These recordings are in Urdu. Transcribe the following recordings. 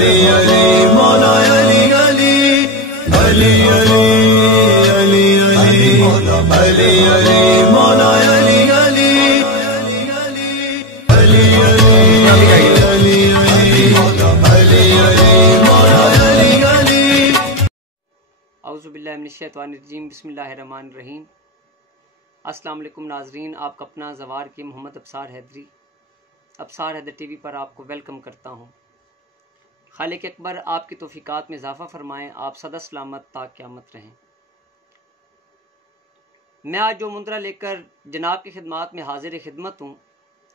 علی علی مولا علی علی علی علی علی علی علی علی مولا علی علی علی اعوذ باللہ من الشیطان الرجیم، بسم اللہ الرحمن الرحیم۔ السلام علیکم ناظرین، آپ کا اپنا زوار کی محمد ابصار حیدری ابصار حیدر ٹی وی پر آپ کو ویلکم کرتا ہوں۔ خالق اکبر آپ کی توفیقات میں اضافہ فرمائیں، آپ سدا سلامت تا قیامت رہیں۔ میں آج جو مندرہ لے کر جناب کی خدمات میں حاضر خدمت ہوں،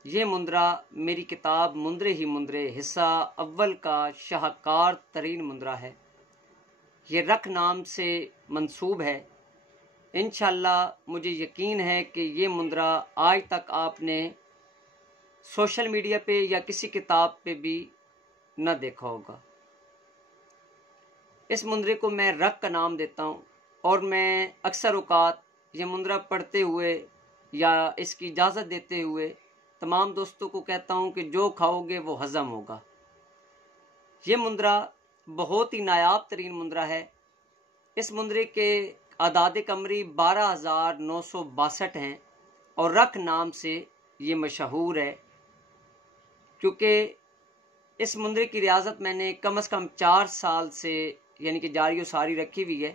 یہ مندرہ میری کتاب مندرے ہی مندرے حصہ اول کا شاہکار ترین مندرہ ہے۔ یہ رکھ نام سے منسوب ہے۔ انشاءاللہ مجھے یقین ہے کہ یہ مندرہ آج تک آپ نے سوشل میڈیا پہ یا کسی کتاب پہ بھی نہ دیکھا ہوگا۔ اس مندرے کو میں رکھ کا نام دیتا ہوں، اور میں اکثر اوقات یہ مندرہ پڑھتے ہوئے یا اس کی اجازت دیتے ہوئے تمام دوستوں کو کہتا ہوں کہ جو کھاؤ گے وہ ہضم ہوگا۔ یہ مندرہ بہت ہی نایاب ترین مندرہ ہے۔ اس مندرے کے اعداد قمری 12,962 ہیں، اور رکھ نام سے یہ مشہور ہے، کیونکہ اس مندرے کی ریاضت میں نے کم از کم 4 سال سے یعنی کہ جاری و ساری رکھی ہوئی ہے۔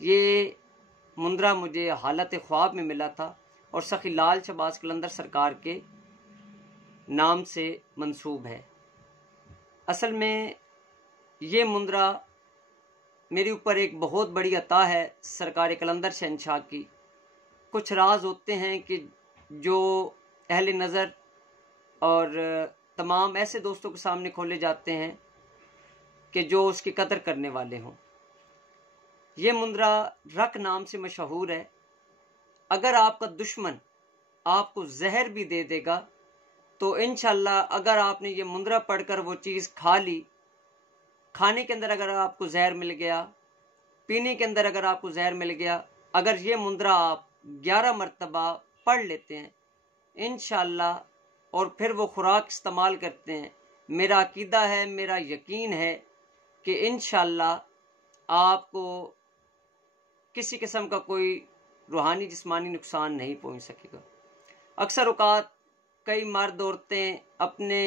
یہ مندرہ مجھے حالت خواب میں ملا تھا، اور سخی لال شہباز قلندر سرکار کے نام سے منسوب ہے۔ اصل میں یہ مندرہ میرے اوپر ایک بہت بڑی عطا ہے سرکار قلندر شہنشاہ کی۔ کچھ راز ہوتے ہیں کہ جو اہل نظر اور تمام ایسے دوستوں کے سامنے کھولے جاتے ہیں کہ جو اس کی قدر کرنے والے ہوں۔ یہ مندرہ رکھ نام سے مشہور ہے۔ اگر آپ کا دشمن آپ کو زہر بھی دے دے گا تو انشاءاللہ اگر آپ نے یہ مندرہ پڑھ کر وہ چیز کھا لی، کھانے کے اندر اگر آپ کو زہر مل گیا، پینے کے اندر اگر آپ کو زہر مل گیا، اگر یہ مندرہ آپ 11 مرتبہ پڑھ لیتے ہیں انشاءاللہ، اور پھر وہ خوراک استعمال کرتے ہیں، میرا عقیدہ ہے، میرا یقین ہے کہ انشاءاللہ آپ کو کسی قسم کا کوئی روحانی جسمانی نقصان نہیں پہنچ سکے گا۔ اکثر اوقات کئی مرد عورتیں اپنے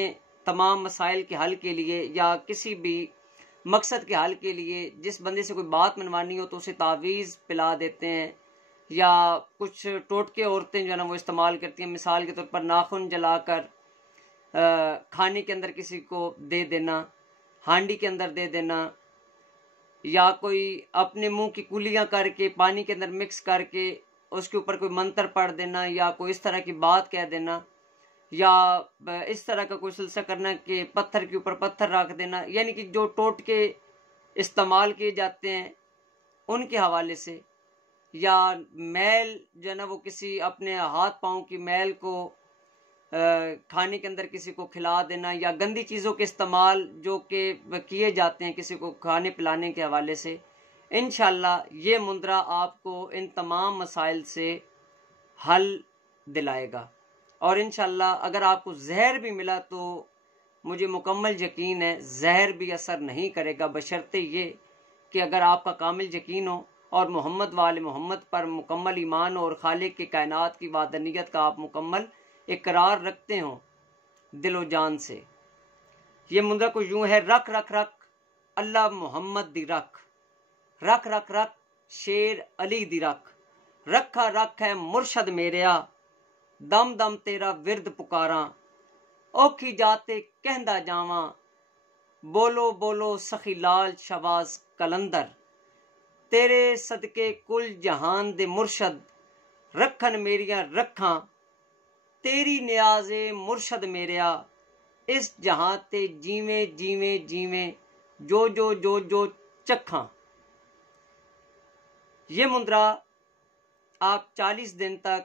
تمام مسائل کے حل کے لیے یا کسی بھی مقصد کے حل کے لیے جس بندے سے کوئی بات منوانی ہو تو اسے تعویذ پلا دیتے ہیں، یا کچھ ٹوٹکے عورتیں جو ہے نا وہ استعمال کرتی ہیں، مثال کے طور پر ناخن جلا کر کھانے کے اندر کسی کو دے دینا، ہانڈی کے اندر دے دینا، یا کوئی اپنے منہ کی کلیاں کر کے پانی کے اندر مکس کر کے اس کے اوپر کوئی منتر پڑھ دینا، یا کوئی اس طرح کی بات کہہ دینا، یا اس طرح کا کوئی سلسلہ کرنا کہ پتھر کے اوپر پتھر رکھ دینا، یعنی کہ جو ٹوٹکے استعمال کیے جاتے ہیں ان کے حوالے سے، یا میل جو ہے نا وہ کسی اپنے ہاتھ پاؤں کی میل کو کھانے کے اندر کسی کو کھلا دینا، یا گندی چیزوں کے استعمال جو کہ کیے جاتے ہیں کسی کو کھانے پلانے کے حوالے سے، انشاءاللہ یہ مندرہ آپ کو ان تمام مسائل سے حل دلائے گا۔ اور انشاءاللہ اگر آپ کو زہر بھی ملا تو مجھے مکمل یقین ہے زہر بھی اثر نہیں کرے گا، بشرطے یہ کہ اگر آپ کا کامل یقین ہو اور محمد وآل محمد پر مکمل ایمان ہو، اور خالق کی کائنات کی وحدانیت کا آپ مکمل اقرار رکھتے ہوں دل و جان سے۔ یہ مندرہ کو یوں ہے: رکھ رکھ رکھ اللہ محمد دی رکھ، رکھ رکھ رکھ شیر علی دی رکھ، رکھا رکھ ہے مرشد میریا، دم دم تیرا ورد پکاراں، اوکھی جاتے کہندا جاواں، بولو بولو سخی لال شہباز قلندر، تیرے صدقے کل جہان دے مرشد، رکھن میریاں رکھاں تیری نیاز مرشد میریا، اس جہاں تے جیویں جیویں جیویں جو جو جو جو چکھاں۔ یہ مندرہ آپ 40 دن تک،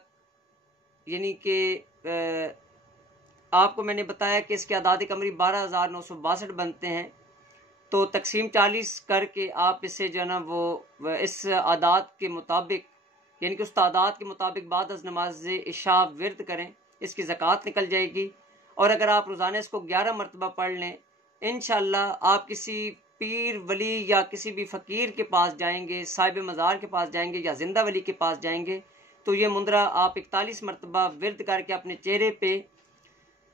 یعنی کہ آپ کو میں نے بتایا کہ اس کے اعداد قمری 12,962 بنتے ہیں، تو تقسیم 40 کر کے آپ اسے جو ہے نا وہ اس اعداد کے مطابق، یعنی کہ اس تعداد کے مطابق بعد از نماز عشاء ورد کریں، اس کی زکوٰۃ نکل جائے گی۔ اور اگر آپ روزانہ اس کو 11 مرتبہ پڑھ لیں انشاءاللہ آپ کسی پیر ولی یا کسی بھی فقیر کے پاس جائیں گے، صاحب مزار کے پاس جائیں گے یا زندہ ولی کے پاس جائیں گے تو یہ مندرہ آپ 41 مرتبہ ورد کر کے اپنے چہرے پہ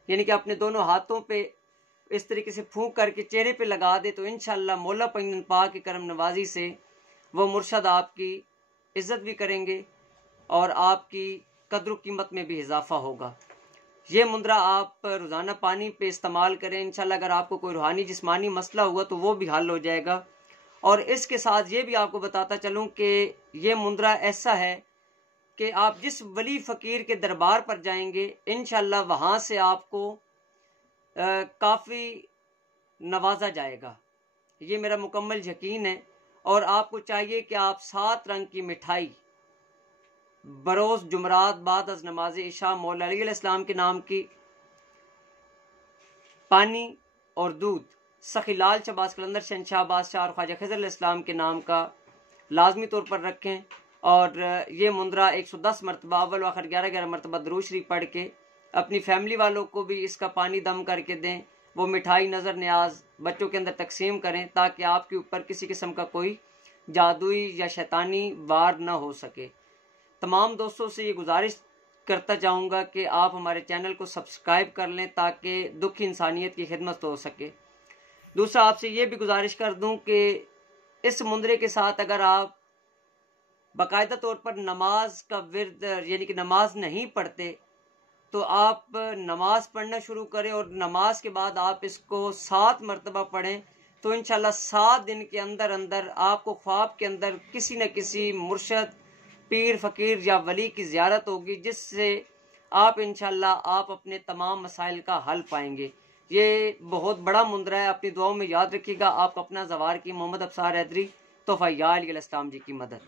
یعنی کہ اپنے دونوں ہاتھوں پہ اس طریقے سے پھونک کر کے چہرے پہ لگا دے تو انشاءاللہ مولا پنجن پاک کی کرم نوازی سے وہ مرشد آپ کی عزت بھی کریں گے اور آپ کی قدر و قیمت میں بھی اضافہ ہوگا۔ یہ مندرہ آپ روزانہ پانی پہ استعمال کریں، انشاءاللہ اگر آپ کو کوئی روحانی جسمانی مسئلہ ہوا تو وہ بھی حل ہو جائے گا۔ اور اس کے ساتھ یہ بھی آپ کو بتاتا چلوں کہ یہ مندرہ ایسا ہے کہ آپ جس ولی فقیر کے دربار پر جائیں گے انشاءاللہ وہاں سے آپ کو کافی نوازا جائے گا، یہ میرا مکمل یقین ہے۔ اور آپ کو چاہیے کہ آپ 7 رنگ کی مٹھائی بروز جمعرات بعد از نماز عشاء مولا علی علیہ السلام کے نام کی پانی اور دودھ، سخی لال شہباز قلندر شہنشاہ بادشاہ اور خواجہ خضر علیہ السلام کے نام کا لازمی طور پر رکھیں۔ اور یہ مندرہ 110 مرتبہ اول و آخر 11 مرتبہ درود شریف پڑھ کے اپنی فیملی والوں کو بھی اس کا پانی دم کر کے دیں، وہ مٹھائی نظر نیاز بچوں کے اندر تقسیم کریں تاکہ آپ کے اوپر کسی قسم کا کوئی جادوئی یا شیطانی وار نہ ہو سکے۔ تمام دوستوں سے یہ گزارش کرتا چاہوں گا کہ آپ ہمارے چینل کو سبسکرائب کر لیں تاکہ دکھی انسانیت کی خدمت ہو سکے۔ دوسرا آپ سے یہ بھی گزارش کر دوں کہ اس مندرے کے ساتھ اگر آپ باقاعدہ طور پر نماز کا ورد یعنی کہ نماز نہیں پڑھتے تو آپ نماز پڑھنا شروع کریں اور نماز کے بعد آپ اس کو 7 مرتبہ پڑھیں تو انشاءاللہ 7 دن کے اندر اندر آپ کو خواب کے اندر کسی نہ کسی مرشد، پیر، فقیر یا ولی کی زیارت ہوگی جس سے آپ انشاءاللہ آپ اپنے تمام مسائل کا حل پائیں گے۔ یہ بہت بڑا مندرہ ہے، اپنی دعاؤں میں یاد رکھیے گا۔ آپ اپنا زوار کی محمد ابصار حیدری، تحفہ یا علی علیہ السلام جی کی مدد۔